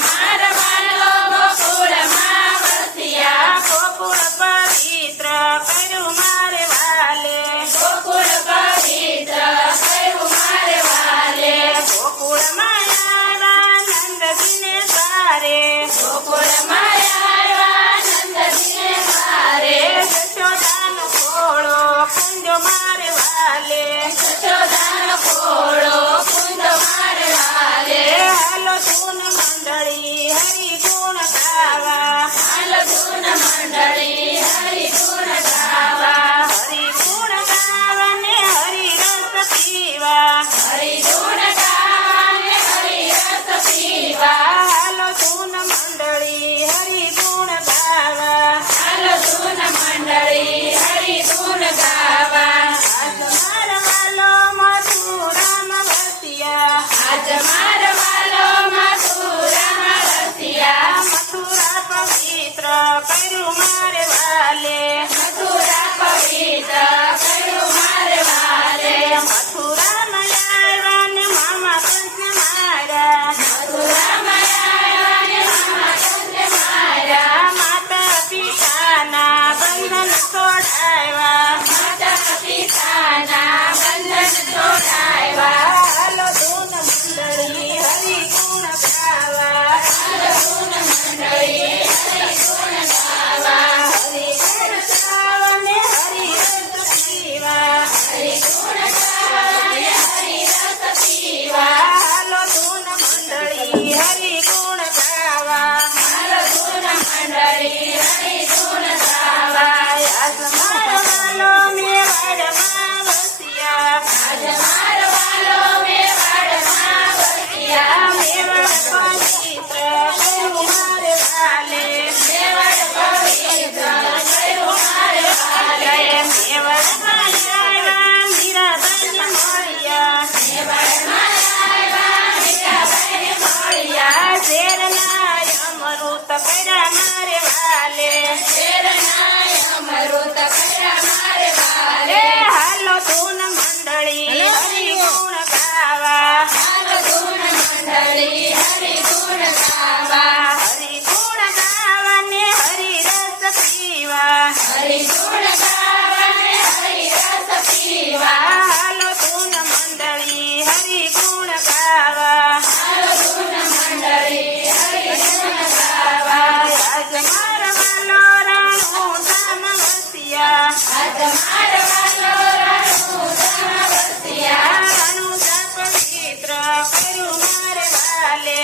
મારા વાલો ગોકુળમાં વસ્યા ગોકુળ પવિત્ર કર્યું મારે વાલે ગોકુળ પવિત્ર કર્યું મારે વાલે ગોકુળમાં આવ્યા નંદજીને સારે ગોકુળમાં આવ્યા નંદજીને સારે જશોદાનો ખોળો કુંજો મારે વાલે જશોદાનો ખોળો કુંજો મારે વાલે હાલો ધૂન મંડળી હરિ ગુણ ગાવા હાલો ધૂન મંડળી હરિ ગુણ ગાવા હરિ ગુણ ગાવા ને હરિ રસ પીવા હરિ ગુણ ગાવા ને હરિ રસ પીવા હાલો ધૂન મંડળી હરિ ગુણ ગાવા હાલો ધૂન મંડળી હરિ ગુણ ગાવા આજ મારા વાલો મથુરામાં વસ્યા આજ મારા વાલો મથુરામાં વસ્યા મથુરા પવિત્ર કર્યું મારે વાલે મથુરા પવિત્ર કર્યું મારે વાલે મથુરામાં આવ્યા ને મામા કંસ મારા મથુરામાં આવ્યા ને મામા કંસ મારા માતા પિતાના બંધન છોડાવ્યા માતા પિતાના બંધન છોડાવ્યા હાલો ધૂન મંડળી હરિ ગુણ ગાવા હાલો ધૂન મંડળી હરિ ગુણ ગાવા હરિ ગુણ ગાવા ને હરિ રસ પીવા હરિ ગુણ ગાવા ને હરિ રસ પીવા હાલો ધૂન મંડળી હરિ ગુણ ગાવા હાલો ધૂન મંડળી હરિ ગુણ ગાવા આજ મારો વાલો મેવાડમાં વસ્યા આજ મારો વાલો મેવાડમાં વસ્યા મેવાડ પવિત્ર કર્યું મારે વાલે મેવાડ પવિત્ર કર્યું મારે વાલે મેવાડમાં આવ્યા મીરાબાઈને મળ્યા મેવાડમાં આવ્યા મીરાબાઈને મળ્યા શેરના અમૃત કર્યા મારે વાલે શેરના અમૃત કર્યા મારે વાલે હાલો ધૂન મંડળી હરિ ગુણ ગાવા હાલો ધૂન મંડળી હરિ ગુણ ગાવા હરિ ગુણ ગાવા ને હરિ રસ પીવા હરિ ગુણ ગાવા ને હરિ રસ પીવા હાલો ધૂન મંડળી હરિ ગુણ ગાવા હાલો ધૂન મંડળી હરિ ગુણ ગાવા આજ મારા વાલો રણુજામાં વસ્યા આજ મારા વાલો રણુજામાં વસ્યા રણુજા પવિત્ર કર્યું મારે વાલે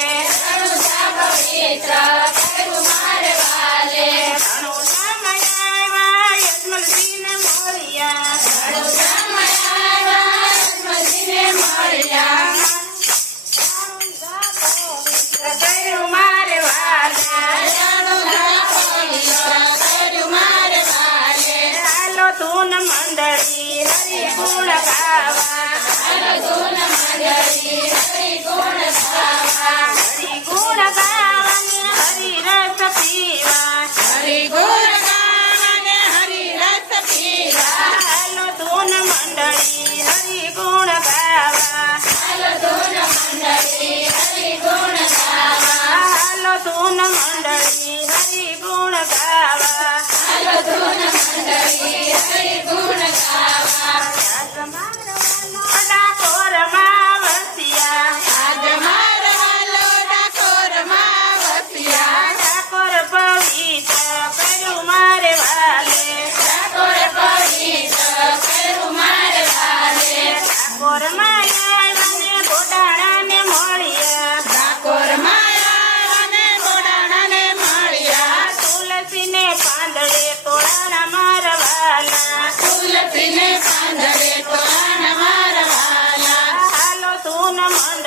રણુજા પવિત્ર કર્યું મારે વાલે રણુજામાં આવ્યા યજમલજીને મળ્યા રણુજામાં આવ્યા યજમલજીને મળ્યા કર્યું મારે વાલે રણુજા પવિત્ર કર્યું મારે વાલે હાલો ધૂન મંડળી હરિ ગુણ ગાવા હાલો ધૂન મંડળી હરિ ગુણ ગાવા હરિ ગુણ ગાવા ને હરિ રસ પીવા હરિ ગુણ ગાવા ને હરિ રસ પીવા હાલો ધૂન મંડળી હરિ ગુણ ગાવા હાલો ધૂન મંડળી હરિ ગુણ ગાવા હાલો ધૂન મંડળી હરિ ગુણ ગાવા હાલો ધૂન મંડળી હરિ ગુણ ગાવા આજ મારો વાલો ડાકોરમાં વસ્યા આજ મારો વાલો ડાકોરમાં વસ્યા ડાકોર પવિત્ર કર્યું મારે વાલે ડાકોર પવિત્ર કર્યું મારે વાલે ડાકોરમાં આવ્યા ને ગોડાણાને મળ્યા ડાકોરમાં આવ્યા ને ગોડાણાને મળ્યા તુલસીને પાંદડે તોડાણા મારા વાલા તુલસીને પાંદડે તોડાણા મારા વાલા હાલો ધૂન મંડળી